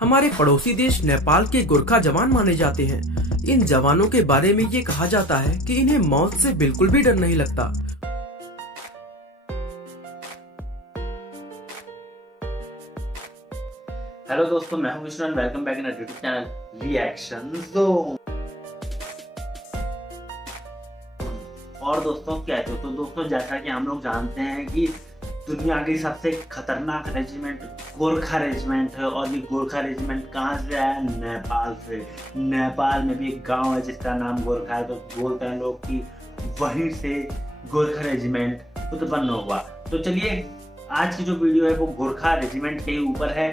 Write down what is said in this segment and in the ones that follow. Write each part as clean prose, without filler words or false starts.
हमारे पड़ोसी देश नेपाल के गोरखा जवान माने जाते हैं। इन जवानों के बारे में ये कहा जाता है कि इन्हें मौत से बिल्कुल भी डर नहीं लगता। हेलो दोस्तों, मैं हूं Vishnu and welcome back in our YouTube channel reaction zone. और दोस्तों कैसे हो? तो दोस्तों जैसा कि हम लोग जानते हैं कि दुनिया की सबसे खतरनाक रेजिमेंट गोरखा रेजिमेंट है। और ये गोरखा रेजिमेंट कहाँ से आया? नेपाल से। नेपाल में भी एक गांव है जिसका नाम गोरखा है, तो बोलते हैं लोग कि वहीं से गोरखा रेजिमेंट उत्पन्न हुआ। तो चलिए, आज की जो वीडियो है वो गोरखा रेजिमेंट के ऊपर है।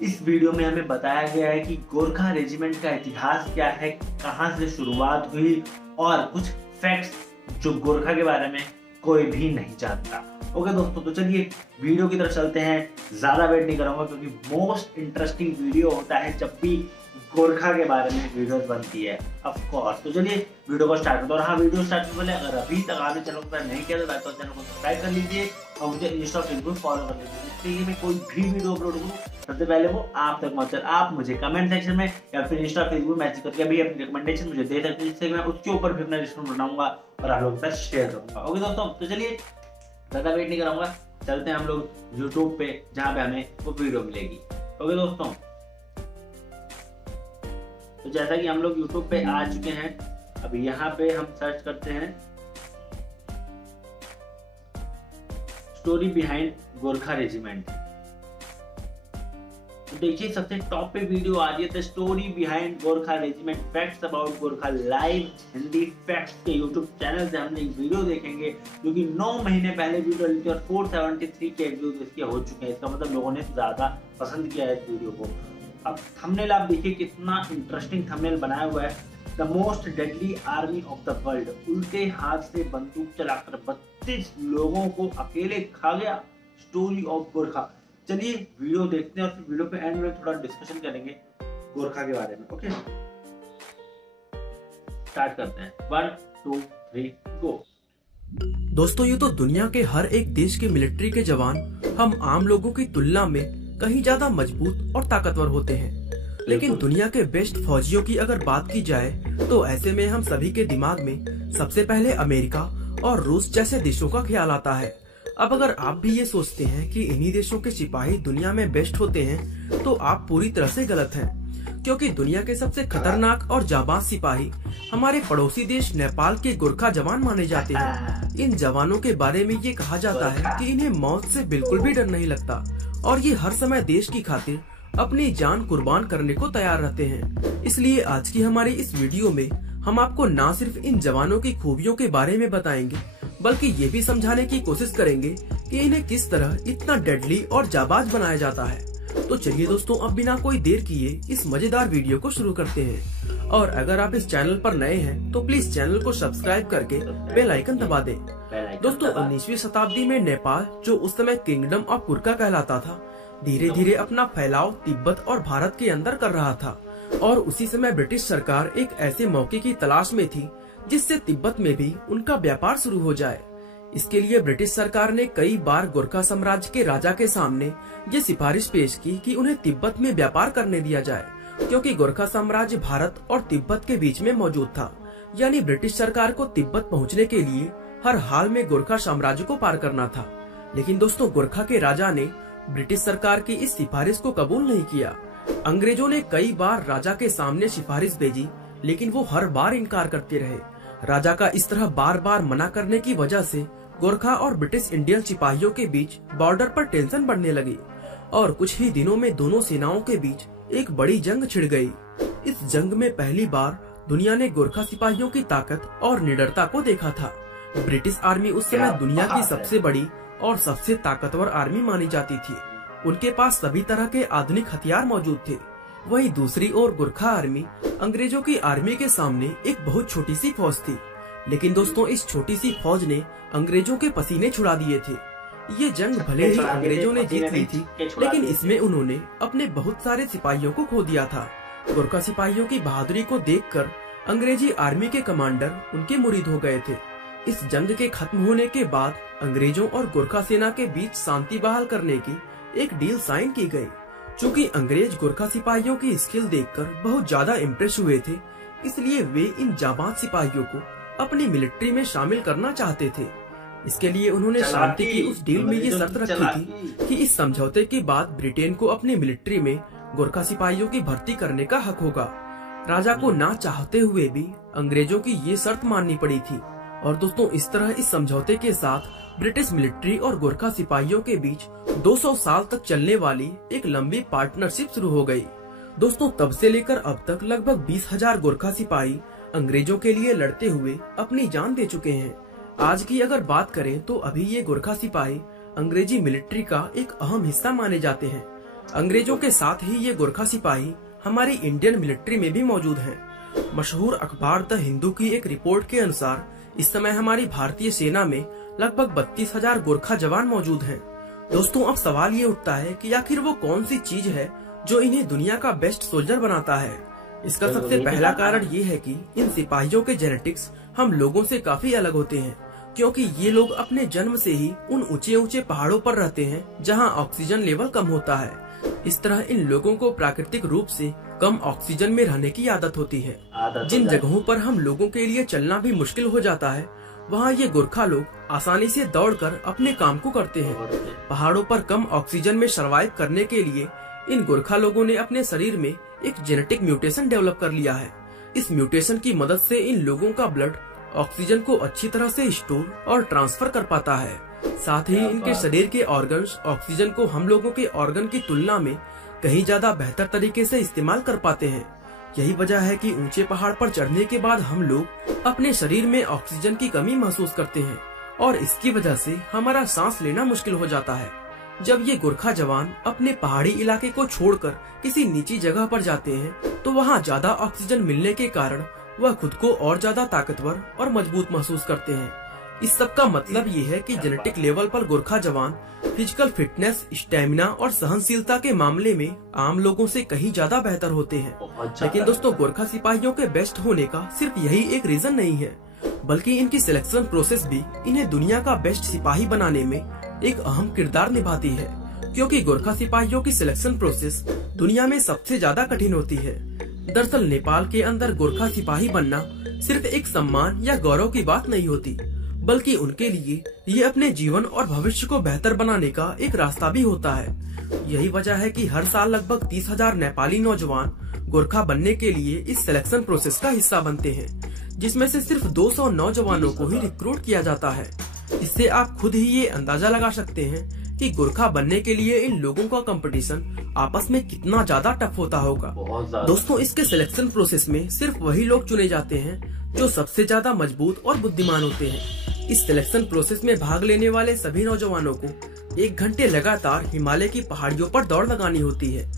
इस वीडियो में हमें बताया गया है कि गोरखा रेजिमेंट का इतिहास क्या है, कहां से शुरुआत हुई और कुछ फैक्ट्स जो गोरखा के बारे में कोई भी नहीं जानता। ओके दोस्तों, तो चलिए वीडियो की तरफ चलते हैं। ज्यादा वेट नहीं करूंगा क्योंकि मोस्ट इंटरेस्टिंग वीडियो होता है जब भी गोरखा के बारे में वीडियोस बनती है ऑफ कोर्स। तो चलिए वीडियो को स्टार्ट करते हैं। और हाँ, वीडियो स्टार्ट करने पहले अगर अभी तक आपने चैनल को सब्सक्राइब नहीं किया तो चैनल को सब्सक्राइब कर लीजिए और मुझे इंस्टा फेसबुक फॉलो कर लीजिए, जिससे मैं कोई भी वीडियो अपलोड करूँ सबसे पहले वो आप तक पहुंचे। आप मुझे कमेंट सेक्शन में या फिर इंस्टा फेसबुक मैसेज करके अभी अपनी रिकमेंडेशन मुझे दे सकते हैं, जिससे मैं उसके ऊपर भी अपना रिस्पॉन्स बनाऊंगा और आप लोगों के साथ शेयर करूंगा। ओके दोस्तों, तो चलिए ज़्यादा वेट नहीं कराऊंगा, चलते हैं हम लोग यूट्यूब पे जहाँ पे हमें वो वीडियो मिलेगी। ओके दोस्तों, तो जैसा कि हम लोग यूट्यूब पे आ चुके हैं, अभी यहाँ पे हम सर्च करते हैं स्टोरी बिहाइंड गोरखा रेजिमेंट। तो देखिए सबसे टॉप पे वीडियो आ रही है, the story behind Gorkha regiment facts about Gorkha live Hindi facts के यूट्यूब चैनल से हमने एक वीडियो देखेंगे जो कि 9 महीने पहले वीडियो ली थी और 473 के व्यूज इसके हो चुके हैं। इसका मतलब लोगों ने ज्यादा पसंद किया है इस वीडियो को। अब थंबनेल आप देखिए कितना इंटरेस्टिंग थंबनेल बनाया हुआ है। The most deadly army of the world, उल्टे हाथ से बंदूक चलाकर 32 लोगों को अकेले खा गया, स्टोरी ऑफ गोरखा। चलिए वीडियो देखते हैं और फिर वीडियो पे एंड में थोड़ा डिस्कशन करेंगे गोरखा के बारे में। ओके, स्टार्ट करते हैं। 1 2 3 गो। दोस्तों, ये तो दुनिया के हर एक देश के मिलिट्री के जवान हम आम लोगों की तुलना में कहीं ज्यादा मजबूत और ताकतवर होते हैं। लेकिन दुनिया के बेस्ट फौजियों की अगर बात की जाए तो ऐसे में हम सभी के दिमाग में सबसे पहले अमेरिका और रूस जैसे देशों का ख्याल आता है। अब अगर आप भी ये सोचते हैं कि इन्हीं देशों के सिपाही दुनिया में बेस्ट होते हैं तो आप पूरी तरह से गलत हैं, क्योंकि दुनिया के सबसे खतरनाक और जाबाज सिपाही हमारे पड़ोसी देश नेपाल के गोरखा जवान माने जाते हैं। इन जवानों के बारे में ये कहा जाता है कि इन्हें मौत से बिल्कुल भी डर नहीं लगता और ये हर समय देश की खातिर अपनी जान कुर्बान करने को तैयार रहते हैं। इसलिए आज की हमारी इस वीडियो में हम आपको न सिर्फ इन जवानों की खूबियों के बारे में बताएंगे, बल्कि ये भी समझाने की कोशिश करेंगे कि इन्हें किस तरह इतना डेडली और जाबाज बनाया जाता है। तो चलिए दोस्तों, अब बिना कोई देर किए इस मजेदार वीडियो को शुरू करते हैं। और अगर आप इस चैनल पर नए हैं तो प्लीज चैनल को सब्सक्राइब करके बेल आइकन दबा दें। दोस्तों, 19वीं शताब्दी में नेपाल, जो उस समय किंगडम ऑफ कुरका कहलाता था, धीरे धीरे अपना फैलाव तिब्बत और भारत के अंदर कर रहा था। और उसी समय ब्रिटिश सरकार एक ऐसे मौके की तलाश में थी जिससे तिब्बत में भी उनका व्यापार शुरू हो जाए। इसके लिए ब्रिटिश सरकार ने कई बार गोरखा साम्राज्य के राजा के सामने ये सिफारिश पेश की कि उन्हें तिब्बत में व्यापार करने दिया जाए, क्योंकि गोरखा साम्राज्य भारत और तिब्बत के बीच में मौजूद था। यानी ब्रिटिश सरकार को तिब्बत पहुंचने के लिए हर हाल में गोरखा साम्राज्य को पार करना था। लेकिन दोस्तों, गोरखा के राजा ने ब्रिटिश सरकार की इस सिफारिश को कबूल नहीं किया। अंग्रेजों ने कई बार राजा के सामने सिफारिश भेजी, लेकिन वो हर बार इनकार करते रहे। राजा का इस तरह बार बार मना करने की वजह से गोरखा और ब्रिटिश इंडियन सिपाहियों के बीच बॉर्डर पर टेंशन बढ़ने लगी और कुछ ही दिनों में दोनों सेनाओं के बीच एक बड़ी जंग छिड़ गई। इस जंग में पहली बार दुनिया ने गोरखा सिपाहियों की ताकत और निडरता को देखा था। ब्रिटिश आर्मी उस समय दुनिया की सबसे बड़ी और सबसे ताकतवर आर्मी मानी जाती थी। उनके पास सभी तरह के आधुनिक हथियार मौजूद थे। वहीं दूसरी ओर गोरखा आर्मी अंग्रेजों की आर्मी के सामने एक बहुत छोटी सी फौज थी। लेकिन दोस्तों, इस छोटी सी फौज ने अंग्रेजों के पसीने छुड़ा दिए थे। ये जंग भले ही अंग्रेजों ने जीत ली थी, लेकिन इसमें उन्होंने अपने बहुत सारे सिपाहियों को खो दिया था। गोरखा सिपाहियों की बहादुरी को देखकर अंग्रेजी आर्मी के कमांडर उनके मुरीद हो गए थे। इस जंग के खत्म होने के बाद अंग्रेजों और गोरखा सेना के बीच शांति बहाल करने की एक डील साइन की गई। चूँकि अंग्रेज गोरखा सिपाहियों की स्किल देखकर बहुत ज्यादा इम्प्रेस हुए थे, इसलिए वे इन जाबाज सिपाहियों को अपनी मिलिट्री में शामिल करना चाहते थे। इसके लिए उन्होंने शांति की उस डील में ये शर्त रखी थी कि इस समझौते के बाद ब्रिटेन को अपनी मिलिट्री में गोरखा सिपाहियों की भर्ती करने का हक होगा। राजा को ना चाहते हुए भी अंग्रेजों की ये शर्त माननी पड़ी थी। और दोस्तों, इस तरह इस समझौते के साथ ब्रिटिश मिलिट्री और गोरखा सिपाहियों के बीच 200 साल तक चलने वाली एक लंबी पार्टनरशिप शुरू हो गई। दोस्तों, तब से लेकर अब तक लगभग 20,000 गोरखा सिपाही अंग्रेजों के लिए लड़ते हुए अपनी जान दे चुके हैं। आज की अगर बात करें तो अभी ये गोरखा सिपाही अंग्रेजी मिलिट्री का एक अहम हिस्सा माने जाते हैं। अंग्रेजों के साथ ही ये गोरखा सिपाही हमारी इंडियन मिलिट्री में भी मौजूद हैं। मशहूर अखबार द हिंदू की एक रिपोर्ट के अनुसार इस समय हमारी भारतीय सेना में लगभग 32,000 गोरखा जवान मौजूद हैं। दोस्तों, अब सवाल ये उठता है कि आखिर वो कौन सी चीज है जो इन्हें दुनिया का बेस्ट सोल्जर बनाता है। इसका सबसे पहला कारण ये है कि इन सिपाहियों के जेनेटिक्स हम लोगों से काफी अलग होते हैं, क्योंकि ये लोग अपने जन्म से ही उन ऊंचे ऊंचे पहाड़ों पर रहते हैं जहां ऑक्सीजन लेवल कम होता है। इस तरह इन लोगों को प्राकृतिक रूप से कम ऑक्सीजन में रहने की आदत होती है। जिन जगहों पर हम लोगों के लिए चलना भी मुश्किल हो जाता है, वहाँ ये गोरखा लोग आसानी से दौड़कर अपने काम को करते हैं। पहाड़ों पर कम ऑक्सीजन में सर्वाइव करने के लिए इन गोरखा लोगों ने अपने शरीर में एक जेनेटिक म्यूटेशन डेवलप कर लिया है। इस म्यूटेशन की मदद से इन लोगों का ब्लड ऑक्सीजन को अच्छी तरह से स्टोर और ट्रांसफर कर पाता है। साथ ही इनके शरीर के ऑर्गन्स ऑक्सीजन को हम लोगों के ऑर्गन की तुलना में कहीं ज्यादा बेहतर तरीके से इस्तेमाल कर पाते हैं। यही वजह है कि ऊंचे पहाड़ पर चढ़ने के बाद हम लोग अपने शरीर में ऑक्सीजन की कमी महसूस करते हैं और इसकी वजह से हमारा सांस लेना मुश्किल हो जाता है। जब ये गोरखा जवान अपने पहाड़ी इलाके को छोड़कर किसी निची जगह पर जाते हैं तो वहाँ ज्यादा ऑक्सीजन मिलने के कारण वह खुद को और ज्यादा ताकतवर और मजबूत महसूस करते हैं। इस सब का मतलब ये है कि जेनेटिक लेवल पर गोरखा जवान फिजिकल फिटनेस, स्टेमिना और सहनशीलता के मामले में आम लोगों से कहीं ज्यादा बेहतर होते हैं। लेकिन दोस्तों, गोरखा सिपाहियों के बेस्ट होने का सिर्फ यही एक रीजन नहीं है, बल्कि इनकी सिलेक्शन प्रोसेस भी इन्हें दुनिया का बेस्ट सिपाही बनाने में एक अहम किरदार निभाती है। क्योंकि गोरखा सिपाहियों की सिलेक्शन प्रोसेस दुनिया में सबसे ज्यादा कठिन होती है। दरअसल नेपाल के अंदर गोरखा सिपाही बनना सिर्फ एक सम्मान या गौरव की बात नहीं होती, बल्कि उनके लिए ये अपने जीवन और भविष्य को बेहतर बनाने का एक रास्ता भी होता है। यही वजह है कि हर साल लगभग 30,000 नेपाली नौजवान गोरखा बनने के लिए इस सिलेक्शन प्रोसेस का हिस्सा बनते हैं, जिसमें से सिर्फ 200 नौजवानों को ही रिक्रूट किया जाता है। इससे आप खुद ही ये अंदाजा लगा सकते हैं कि गोरखा बनने के लिए इन लोगों का कंपटीशन आपस में कितना ज्यादा टफ होता होगा। दोस्तों, इसके सिलेक्शन प्रोसेस में सिर्फ वही लोग चुने जाते हैं जो सबसे ज्यादा मजबूत और बुद्धिमान होते हैं। इस सिलेक्शन प्रोसेस में भाग लेने वाले सभी नौजवानों को 1 घंटे लगातार हिमालय की पहाड़ियों पर दौड़ लगानी होती है।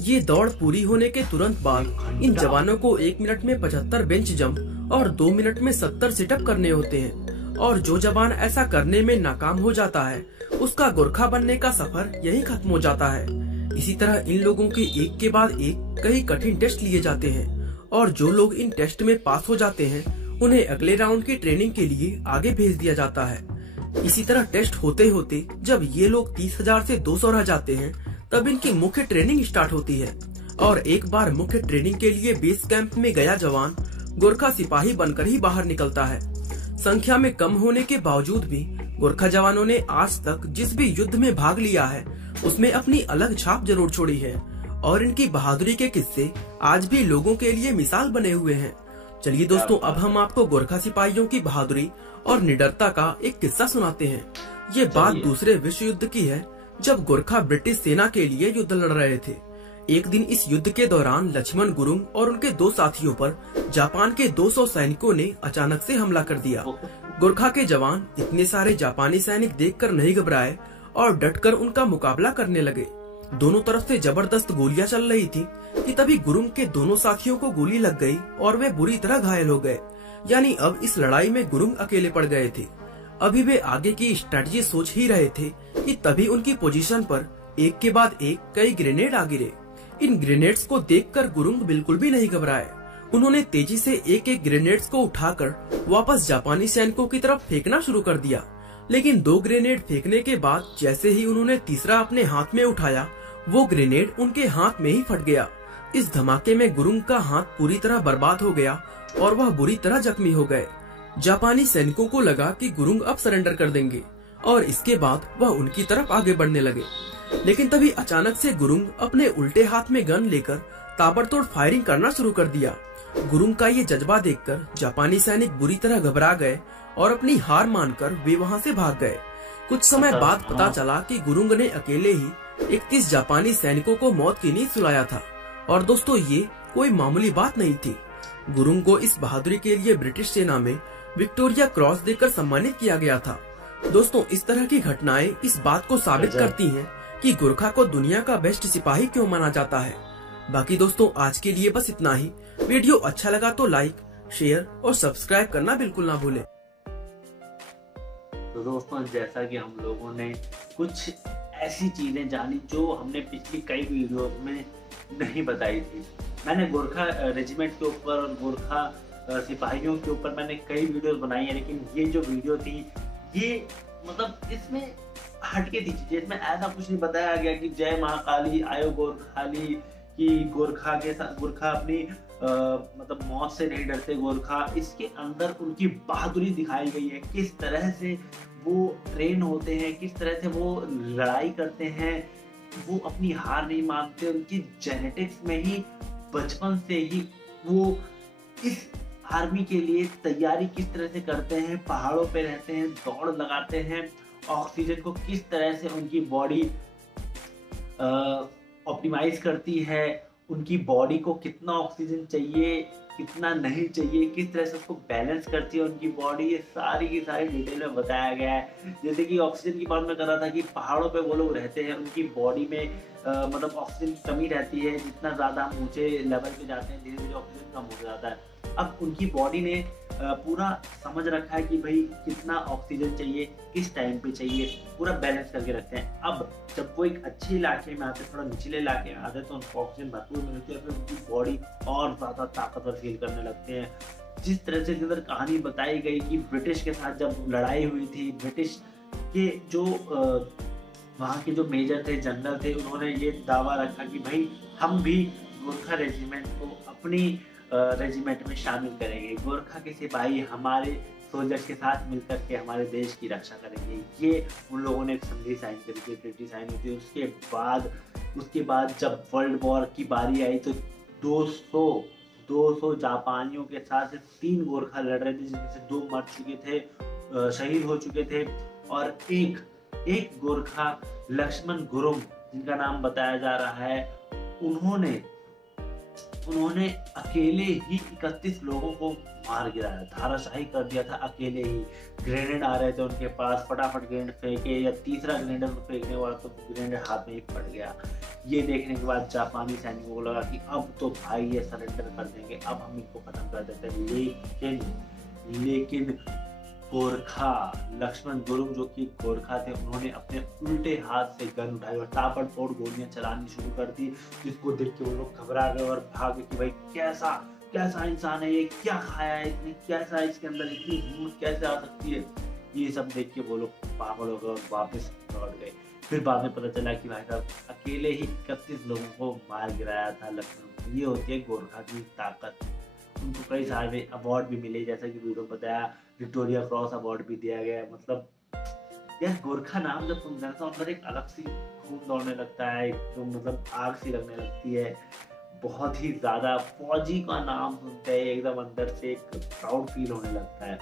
ये दौड़ पूरी होने के तुरंत बाद इन जवानों को 1 मिनट में 75 बेंच जंप और 2 मिनट में 70 सिटअप करने होते हैं। और जो जवान ऐसा करने में नाकाम हो जाता है, उसका गोरखा बनने का सफर यही खत्म हो जाता है। इसी तरह इन लोगों के एक के बाद एक कई कठिन टेस्ट लिए जाते हैं और जो लोग इन टेस्ट में पास हो जाते हैं उन्हें अगले राउंड की ट्रेनिंग के लिए आगे भेज दिया जाता है। इसी तरह टेस्ट होते होते जब ये लोग 30,000 से 200 रह जाते हैं, तब इनकी मुख्य ट्रेनिंग स्टार्ट होती है। और एक बार मुख्य ट्रेनिंग के लिए बेस कैंप में गया जवान गोरखा सिपाही बनकर ही बाहर निकलता है। संख्या में कम होने के बावजूद भी गोरखा जवानों ने आज तक जिस भी युद्ध में भाग लिया है उसमें अपनी अलग छाप जरूर छोड़ी है और इनकी बहादुरी के किस्से आज भी लोगों के लिए मिसाल बने हुए हैं। चलिए दोस्तों, अब हम आपको गोरखा सिपाहियों की बहादुरी और निडरता का एक किस्सा सुनाते हैं। ये बात दूसरे विश्व युद्ध की है, जब गोरखा ब्रिटिश सेना के लिए युद्ध लड़ रहे थे। एक दिन इस युद्ध के दौरान लक्ष्मण गुरुंग और उनके 2 साथियों पर जापान के 200 सैनिकों ने अचानक से हमला कर दिया। गोरखा के जवान इतने सारे जापानी सैनिक देखकर नहीं घबराए और डटकर उनका मुकाबला करने लगे। दोनों तरफ से जबरदस्त गोलियां चल रही थी कि तभी गुरुंग के दोनों साथियों को गोली लग गई और वे बुरी तरह घायल हो गए। यानी अब इस लड़ाई में गुरुंग अकेले पड़ गए थे। अभी वे आगे की स्ट्रेटजी सोच ही रहे थे कि तभी उनकी पोजीशन पर एक के बाद एक कई ग्रेनेड आ गिरे। इन ग्रेनेड्स को देखकर गुरुंग बिल्कुल भी नहीं घबराए। उन्होंने तेजी से एक एक ग्रेनेड्स को उठाकर वापस जापानी सैनिकों की तरफ फेंकना शुरू कर दिया। लेकिन 2 ग्रेनेड फेंकने के बाद जैसे ही उन्होंने तीसरा अपने हाथ में उठाया, वो ग्रेनेड उनके हाथ में ही फट गया। इस धमाके में गुरुंग का हाथ पूरी तरह बर्बाद हो गया और वह बुरी तरह जख्मी हो गए। जापानी सैनिकों को लगा कि गुरुंग अब सरेंडर कर देंगे और इसके बाद वह उनकी तरफ आगे बढ़ने लगे। लेकिन तभी अचानक से गुरुंग अपने उल्टे हाथ में गन लेकर ताबड़तोड़ फायरिंग करना शुरू कर दिया। गुरुंग का ये जज्बा देखकर जापानी सैनिक बुरी तरह घबरा गए और अपनी हार मानकर वे वहां से भाग गए। कुछ समय बाद पता चला कि गुरुंग ने अकेले ही 31 जापानी सैनिकों को मौत की नींद सुलाया था। और दोस्तों, ये कोई मामूली बात नहीं थी। गुरुंग को इस बहादुरी के लिए ब्रिटिश सेना में विक्टोरिया क्रॉस देकर सम्मानित किया गया था। दोस्तों, इस तरह की घटनाएं इस बात को साबित करती हैं कि गोरखा को दुनिया का बेस्ट सिपाही क्यों माना जाता है। बाकी दोस्तों, आज के लिए बस इतना ही। वीडियो अच्छा लगा तो लाइक, शेयर और सब्सक्राइब करना बिल्कुल ना भूलें। तो दोस्तों, जैसा कि हम लोगों ने कुछ ऐसी चीजें जानी जो हमने पिछली कई वीडियो में नहीं बताई थी। मैंने गोरखा रेजिमेंट के ऊपर और गोरखा सिपाहियों के ऊपर मैंने कई वीडियोस बनाई है, लेकिन ये जो वीडियो थी ये मतलब इसमें हटके थी चीजें। इसमें ऐसा कुछ नहीं बताया गया कि जय महाकाली आयो गोरखाली, कि गोरखा के साथ गोरखा अपनी मतलब मौत से नहीं डरते गोरखा। इसके अंदर उनकी बहादुरी दिखाई गई है, किस तरह से वो ट्रेन होते हैं, किस तरह से वो लड़ाई करते हैं, वो अपनी हार नहीं मानते। उनकी जेनेटिक्स में ही बचपन से ही वो इस आर्मी के लिए तैयारी किस तरह से करते हैं, पहाड़ों पे रहते हैं, दौड़ लगाते हैं, ऑक्सीजन को किस तरह से उनकी बॉडी ऑप्टिमाइज करती है, उनकी बॉडी को कितना ऑक्सीजन चाहिए, कितना नहीं चाहिए, किस तरह से उसको बैलेंस करती है उनकी बॉडी। ये सारी की सारी डिटेल में बताया गया है। जैसे कि ऑक्सीजन की बात मैं कर रहा था कि पहाड़ों पे वो लोग रहते हैं, उनकी बॉडी में मतलब ऑक्सीजन की कमी रहती है। जितना ज़्यादा हम ऊंचे लेवल पे जाते हैं, धीरे धीरे ऑक्सीजन कम हो जाता है। अब उनकी बॉडी ने पूरा समझ रखा है कि भाई कितना ऑक्सीजन चाहिए, किस टाइम पे चाहिए, पूरा बैलेंस करके रखते हैं। अब जब वो एक अच्छे इलाके में आते हैं, थोड़ा निचले इलाके में आते हैं, तो उनको ऑक्सीजन भरपूर मिलती है, फिर उनकी बॉडी और ज़्यादा ताकतवर फील करने लगते हैं। जिस तरह से अंदर कहानी बताई गई कि ब्रिटिश के साथ जब लड़ाई हुई थी, ब्रिटिश के जो वहाँ के जो मेजर थे, जनरल थे, उन्होंने ये दावा रखा कि भाई हम भी गोरखा रेजिमेंट को अपनी रेजिमेंट में शामिल करेंगे। गोरखा के सिपाही हमारे सोल्जर्स के साथ मिलकर के हमारे देश की रक्षा करेंगे। ये उन लोगों ने एक संधि साइन करी थी, ट्रीटी साइन हुई थी। उसके बाद जब वर्ल्ड वॉर की बारी आई तो 200 जापानियों के साथ 3 गोरखा लड़ रहे थे, जिनमें से 2 मर चुके थे, शहीद हो चुके थे, और एक गोरखा लक्ष्मण गुरुंग, जिनका नाम बताया जा रहा है, उन्होंने अकेले ही 31 लोगों को मार गिराया, धाराशाही कर दिया था अकेले ही। ग्रेनेड आ रहे थे उनके पास, फटाफट ग्रेनेड फेंके, या तीसरा ग्रेनेड फेंकने वाला तो ग्रेनेड हाथ में ही फट गया। ये देखने के बाद जापानी सैनिकों को लगा कि अब तो भाई ये सरेंडर कर देंगे, अब हम इनको खत्म कर देते हैं। लेकिन गोरखा लक्ष्मण गुरुंग, जो कि गोरखा थे, उन्होंने अपने उल्टे हाथ से गन उठाई और ताबड़तोड़ गोलियां चलानी शुरू कर दी, जिसको देख के वो लोग घबरा गए और भागे कि भाई कैसा इंसान है ये, क्या खाया है इसने, कैसा इसके अंदर इतनी हिम्मत कैसे आ सकती है। ये सब देख के वो लोग पागल हो गए और वापस लौट गए। फिर बाद में पता चला कि भाई साहब अकेले ही 31 लोगों को मार गिराया था लक्ष्मण। ये होती है गोरखा की ताकत। उनको कई सारे अवार्ड भी मिले, जैसा कि वीडियो बताया, विक्टोरिया क्रॉस अवार्ड भी दिया गया। मतलब यार, गोरखा नाम जब सुनते हैं तो अंदर एक अलग सी खून दौड़ने लगता है, तो मतलब आग सी लगने लगती है। बहुत ही ज्यादा फौजी का नाम सुनते हैं एकदम अंदर से एक प्राउड फील होने लगता है।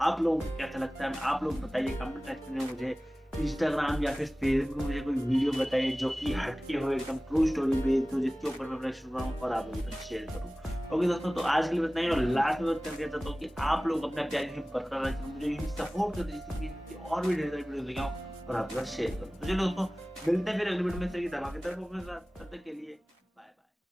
आप लोगों को कैसा लगता है आप लोग बताइए कमेंट सेक्शन में। मुझे इंस्टाग्राम या फिर फेसबुक में मुझे कोई वीडियो बताइए जो कि हटके हो, एकदम ट्रू स्टोरी बेस्ड हो, जिसके ऊपर मैं रिएक्शन बनाऊं और आप लोगों के साथ शेयर करूं। ओके दोस्तों, तो आज के लिए इतना ही, और लास्ट में कर देता हूं कि आप लोग अपने प्यार की बरकरार रखें, मुझे यही सपोर्ट कर दीजिए और भी ढेर सारी वीडियो लेके आऊं और आपके साथ शेयर करूं। तो चलो दोस्तों, मिलते हैं फिर अगली वीडियो में। धमाकेदार तब तक के लिए